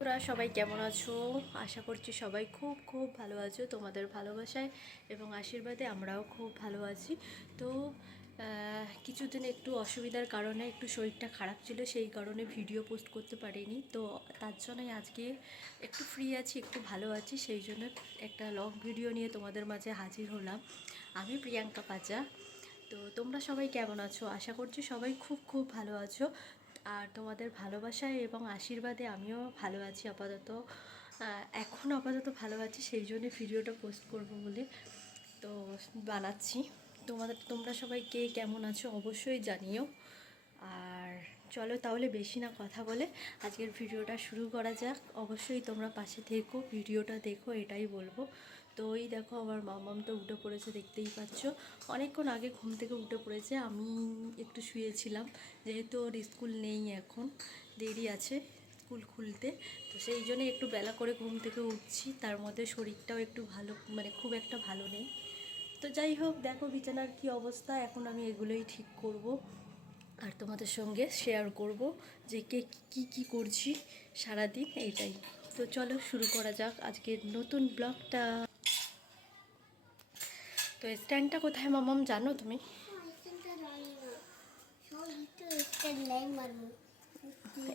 তোরা সবাই কেমন আছো? আশা করছি সবাই খুব খুব ভালো আছো। তোমাদের ভালোবাসায় এবং আশীর্বাদে আমরাও খুব ভালো আছি। তো কিছুদিন একটু অসুবিধার কারণে একটু শরীরটা খারাপ ছিল, সেই কারণে ভিডিও পোস্ট করতে পারিনি। তো তার জন্যই আজকে একটু ফ্রি আছি, একটু ভালো আছি, সেই জন্য একটা লং ভিডিও নিয়ে তোমাদের মাঝে হাজির হলাম। আমি প্রিয়াঙ্কা পাজা। তো তোমরা সবাই কেমন আছো? আশা করছি সবাই খুব খুব ভালো আছো। আর তোমাদের ভালোবাসায় এবং আশীর্বাদে আমিও ভালো আছি আপাতত। এখন আপাতত ভালো আছি, সেই জন্য ভিডিওটা পোস্ট করব বলে তো বানাচ্ছি। তোমরা সবাই কে কেমন আছো অবশ্যই জানিও। আর চলো তাহলে বেশি না কথা বলে আজকের ভিডিওটা শুরু করা যাক। অবশ্যই তোমরা পাশে থেকো, ভিডিওটা দেখো, এটাই বলবো। তো ওই দেখো আমার মামাম তো উঠে পড়েছে, দেখতেই পাচ্ছ। অনেকক্ষণ আগে ঘুম থেকে উঠে পড়েছে, আমি একটু শুয়েছিলাম। যেহেতু ওর স্কুল নেই, এখন দেরি আছে স্কুল খুলতে, তো সেই জন্য একটু বেলা করে ঘুম থেকে উঠছি। তার মধ্যে শরীরটাও একটু ভালো, মানে খুব একটা ভালো নেই। তো যাই হোক, দেখো বিছানার কি অবস্থা, এখন আমি এগুলোই ঠিক করব আর তোমাদের সঙ্গে শেয়ার করব যে কে কী কী করছি সারাদিন, এইটাই। তো চলো শুরু করা যাক আজকের নতুন ব্লগটা। তো স্ট্যান্ডটা কোথায় মামাম জানো তুমি?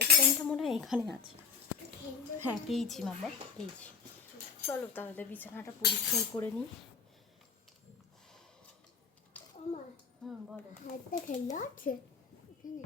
স্ট্যান্ডটা মনে হয় এখানে আছে। হ্যাঁ পেয়েছি মামা, পেয়েছি। চলো তাহলে বিছানাটা পরিষ্কার করে নিই। বলো। খেলা আছে এখানে।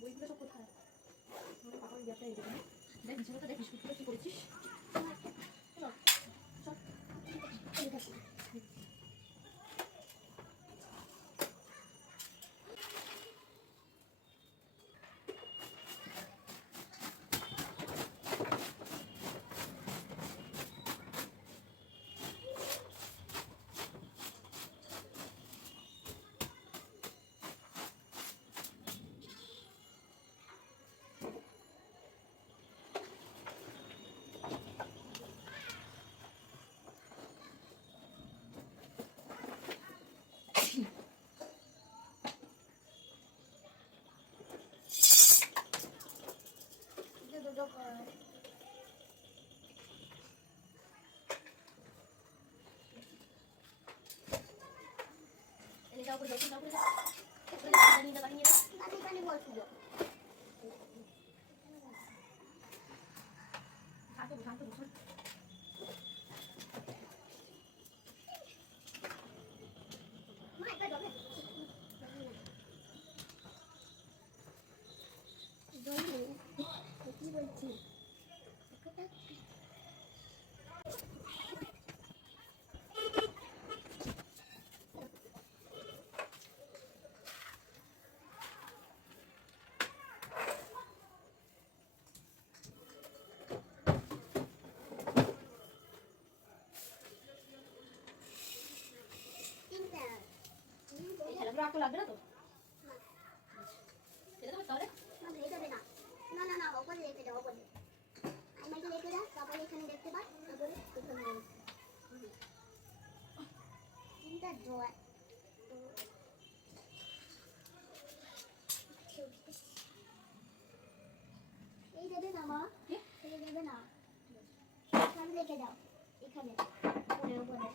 বইগুলো সব কোথায়? পাপার ইয়াটা এই দেখ, বিছানাটা দেখ, বিস্কুটগুলো কি করেছিস? যাও করে যাও করে যাও নিয়ে যাও নিয়ে যাও পানি বলছিল থাকো থাকো বসো মা এটা যাবে জল কি বলছি লাগবে না তো? এটা তো তাহলে না যাবে না না না না ওপরে রেখে দাও ওপরে আমাকে রেখে দাও তারপরে এখানে দেখতে পাই তারপরে এই দেবে না মা, এই দেবে না, এখানে রেখে দাও, এখানে উপরে উপরে।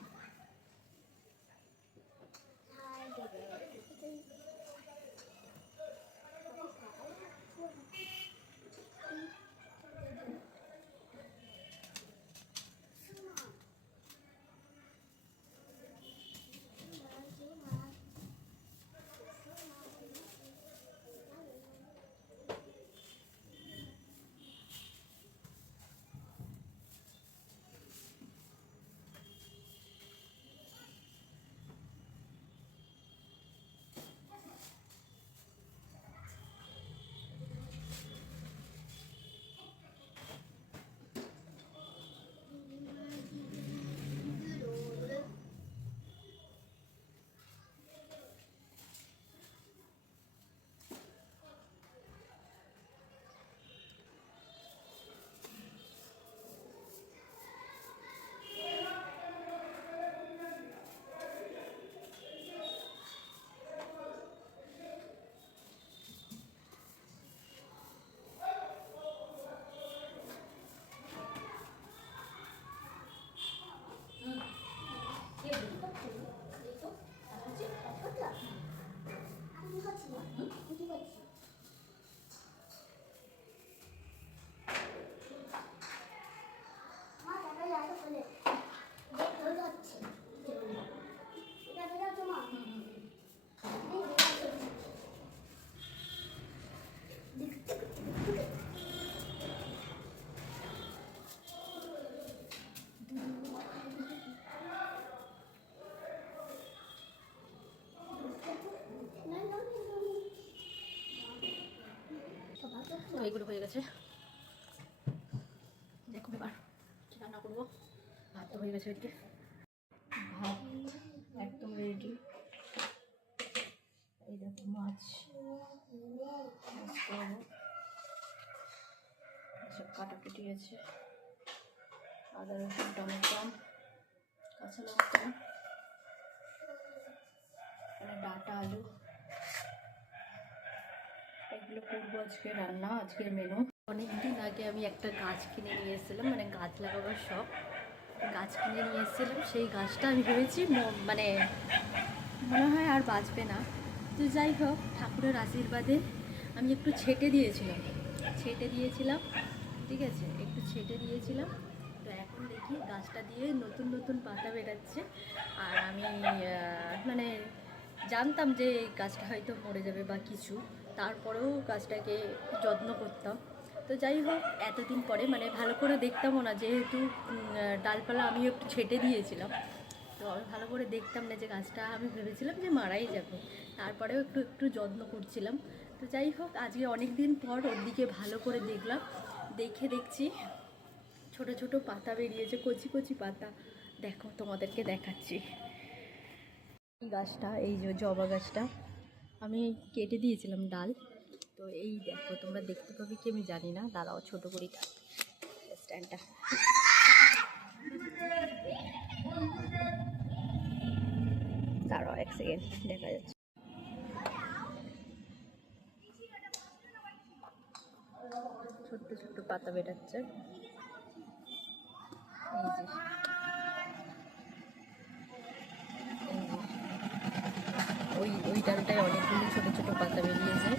হাই দেবে। তো এগুলো হয়ে গেছে। দেখো এবার কি রান্না করবো। ভাত তো হয়ে গেছে, এদিকে ভাত একদম রেডি। এই দেখো মাছ করবো, সব কাটাকুটি আছে, আদা রসুন টমেটো কাঁচা লঙ্কা, ডাঁটা আলু, এগুলো করবো আজকে রান্না, আজকের মেনু। অনেকদিন আগে আমি একটা গাছ কিনে নিয়ে এসেছিলাম, মানে গাছ লাগাবার শখ, গাছ কিনে নিয়ে এসেছিলাম। সেই গাছটা আমি ভেবেছি মানে মনে হয় আর বাঁচবে না। তো যাই হোক, ঠাকুরের আশীর্বাদে আমি একটু ছেটে দিয়েছিলাম, ঠিক আছে, একটু ছেটে দিয়েছিলাম। তো এখন দেখি গাছটা দিয়ে নতুন নতুন পাতা বেরাচ্ছে। আর আমি মানে জানতাম যে গাছটা হয়তো মরে যাবে বা কিছু, তারপরেও গাছটাকে যত্ন করতাম। তো যাই হোক, এতদিন পরে মানে ভালো করে দেখতামও না, যেহেতু ডালপালা আমি একটু ছেটে দিয়েছিলাম, তো আমি ভালো করে দেখতাম না যে গাছটা, আমি ভেবেছিলাম যে মারাই যাবে, তারপরেও একটু একটু যত্ন করছিলাম। তো যাই হোক, আজকে অনেক দিন পর ওর দিকে ভালো করে দেখলাম, দেখছি ছোট ছোট পাতা বেরিয়েছে, কচি কচি পাতা। দেখো তোমাদেরকে দেখাচ্ছি। গাছটা, এই যে জবা গাছটা আমি কেটে দিয়েছিলাম ডাল, তো এই দেখো তোমরা দেখতে পাবে কি আমি জানি না, দাঁড়াও ছোটো করি স্ট্যান্ডটা। দাঁড়াও এক সেকেন্ড, দেখা যাচ্ছে ছোট্ট ছোট্ট পাতা বেরাচ্ছে। এই যে ওই ডালটায় অনেকগুলো ছোট ছোট পাতা বেরিয়েছে।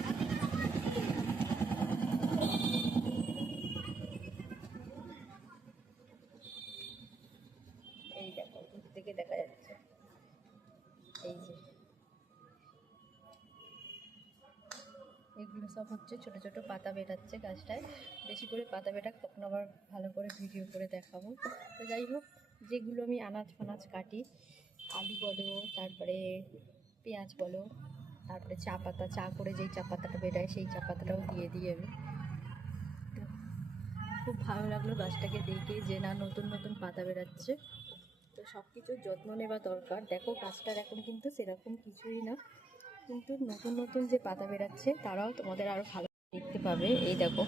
এই দেখো দূর থেকে দেখা যাচ্ছে, এই যে এগুলো সব হচ্ছে ছোট ছোট পাতা বেরাচ্ছে গাছটায়। বেশি করে পাতা বেরাক, তখন আবার ভালো করে ভিডিও করে দেখাবো। তো যাই হোক, যেগুলো আমি আনাজ ফানাজ কাটি, আলু বলো, তারপরে পেঁয়াজ বলো, তারপরে চা পাতা, চা করে যেই চা পাতাটা বেরায় সেই চা পাতাটাও দিয়ে দিই আমি। তো খুব ভালো লাগলো গাছটাকে দেখে, যে না নতুন নতুন পাতা বেরাচ্ছে। তো সব কিছুর যত্ন নেওয়া দরকার। দেখো গাছটার এখন কিন্তু সেরকম কিছুই না, কিন্তু নতুন নতুন যে পাতা বেরাচ্ছে তারাও তোমাদের আরও ভালো দেখতে পাবে। এই দেখো,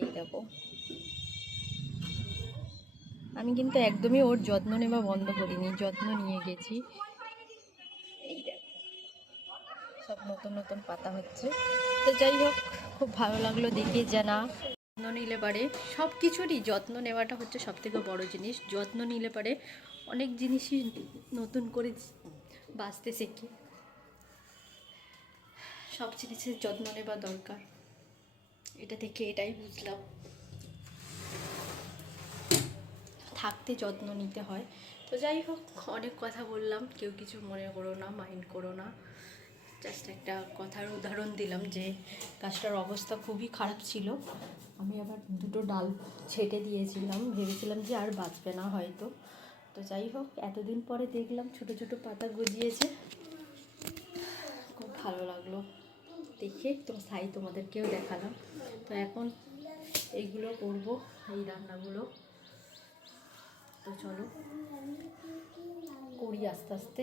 এই দেখো, আর আমি কিন্তু একদমই ওর যত্ন নেওয়া বন্ধ করিনি, যত্ন নিয়ে গেছি। এই দেখো সব নতুন নতুন পাতা হচ্ছে। তো যাই হোক, খুব ভালো লাগলো দেখে যে না, যত্ন নিলে পারে সব কিছুরই যত্ন নেওয়াটা হচ্ছে সবথেকে বড় জিনিস। যত্ন নিলে পারে অনেক জিনিসই নতুন করে বাঁচতে শেখে। সব জিনিসের যত্ন নেওয়া দরকার, এটা থেকে এটাই বুঝলাম। থাকতে যত্ন নিতে হয়। তো যাই হোক, অনেক কথা বললাম, কেউ কিছু মনে করো না, মাইন্ড করো না। জাস্ট একটা কথার উদাহরণ দিলাম যে গাছটার অবস্থা খুবই খারাপ ছিল। আমি আবার দুটো ডাল ছেটে দিয়েছিলাম, ভেবেছিলাম যে আর বাঁচবে না হয়তো। তো যাই হোক, এতদিন পরে দেখলাম ছোটো ছোটো পাতা গজিয়েছে, খুব ভালো লাগলো দেখে। তো তাই তোমাদেরকেও দেখালাম। তো এখন এইগুলো করবো, এই রান্নাগুলো। তো চলো করি আস্তে আস্তে।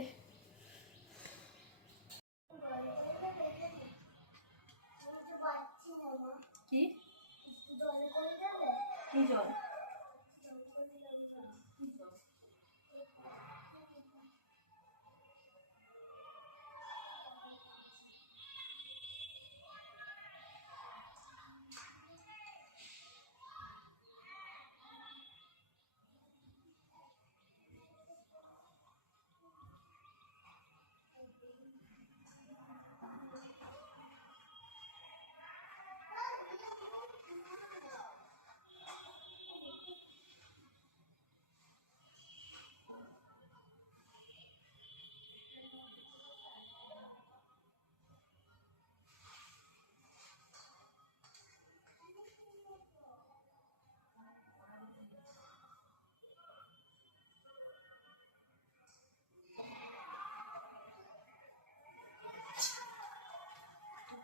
কি কি জল?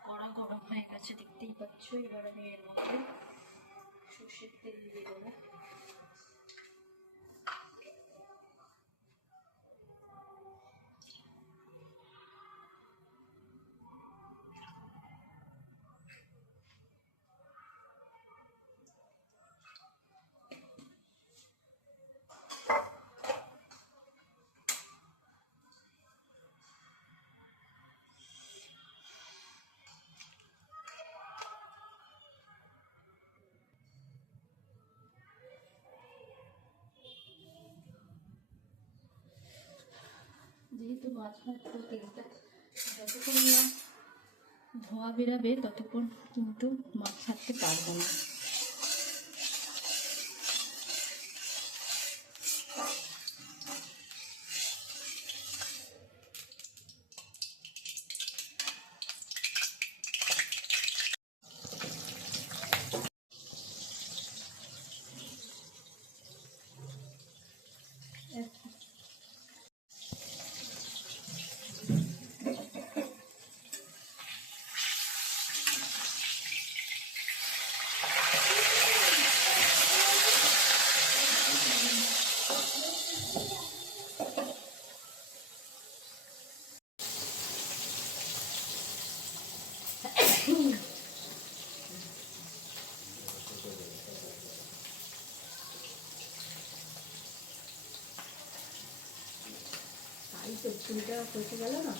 কড়া গরম হয়ে গেছে, দেখতেই পাচ্ছ। এবার আমি এর মধ্যে সর্ষের তেল দিয়ে দেবো। যেহেতু মাছ ভাজবো, তেলটা যতক্ষণ না ধোয়া বেরাবে ততক্ষণ কিন্তু মাছ ছাড়তে পারবো না। তাই তো চুলটা পচে গেল না।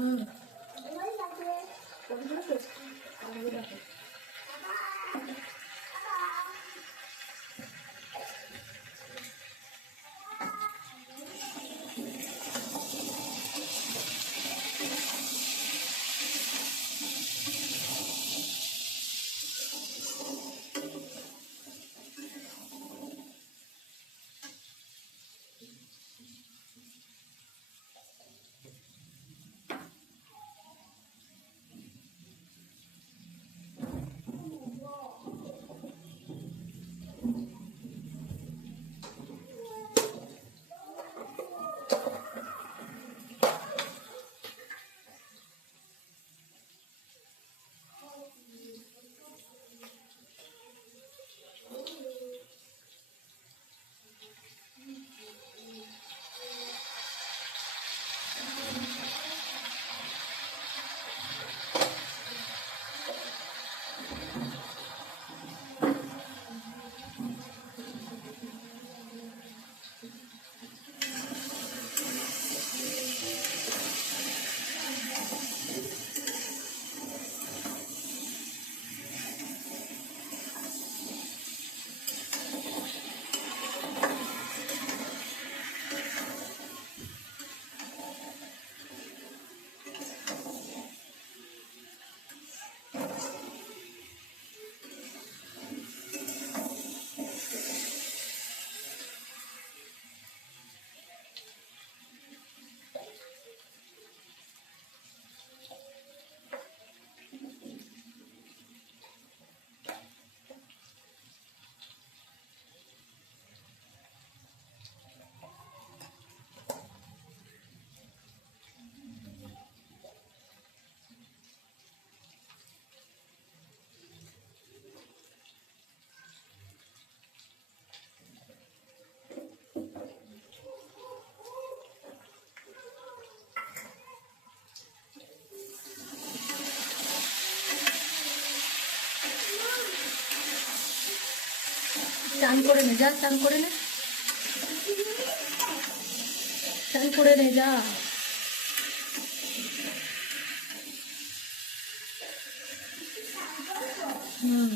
এবারে লাগবে কতগুলো শেষ তাহলে দেখো চান করে নে, যা চান করে নে, চান করে নে, যা। হুম,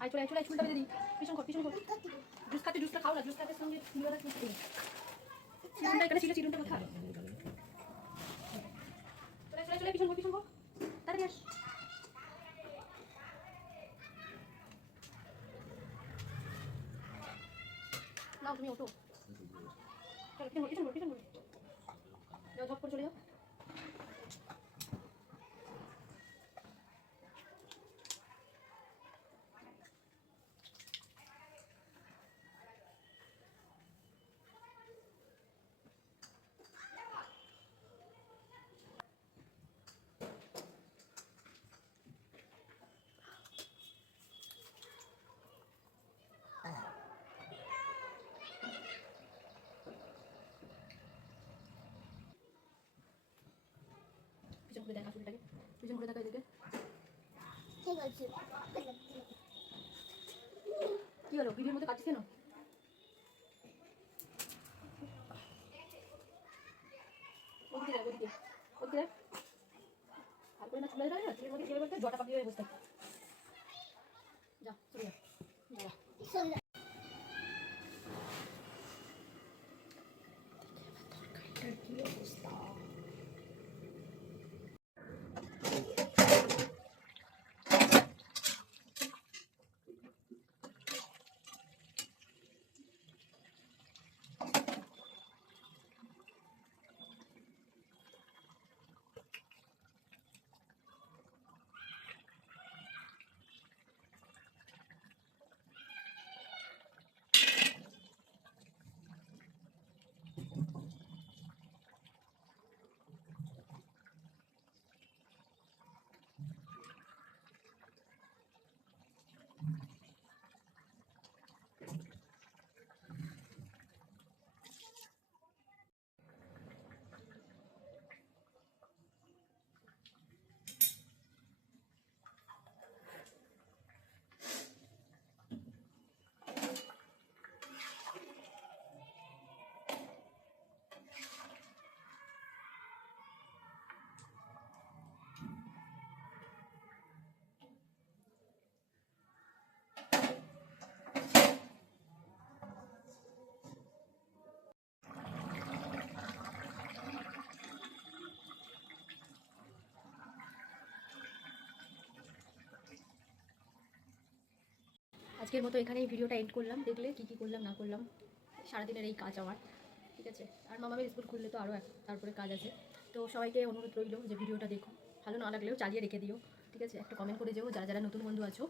আয় চলে চুলটা বেঁধে দিই। পিছন কর জুসটা খাও না, জুস খাতে সঙ্গে চিরুনটা এখানে ছিল, চিরুনটা কোথায়? চলে পিছন কর তাড়াতাড়ি আস। নাও তুমি ওঠো, চলো পিছন কর যাও, ঝপ করে চলে যাও। পিছন করে দেখা চুলটাকে, পিছন করে দেখা এদিকে। ঠিক আছে কি হলো, ভিডিওর মধ্যে কাটছিস কেন? ওদিকে আর করে না চুলে যাবে না, চুলের মধ্যে কি বলতে জটা পাকিয়ে বসে থাকে। যা চলে যা, যা চল কি অবস্থা। আজকের মতো এখানেই ভিডিওটা এন্ড করলাম। দেখলে কী করলাম না করলাম, সারাদিনের এই কাজ আমার, ঠিক আছে। আর মামামের স্কুল খুললে তো আরও তারপরে কাজ আছে। তো সবাইকে অনুরোধ রইল যে ভিডিওটা দেখো, ভালো না লাগলেও চালিয়ে রেখে দিও, ঠিক আছে। একটা কমেন্ট করে যেও, যারা যারা নতুন বন্ধু আছো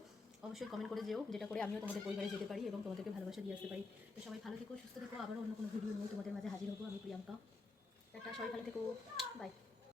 অবশ্যই কমেন্ট করে যেও, যেটা করে আমিও তোমাদের পরিবারে যেতে পারি এবং তোমাদেরকে ভালোবাসা দিয়ে আসতে পারি। তো সবাই ভালো থেকো, সুস্থ থেকো, আবারও অন্য কোনো ভিডিও নিয়ে তোমাদের মাঝে হাজির হবো। আমি প্রিয়াঙ্কা, একটা সবাই ভালো থেকো, বাই।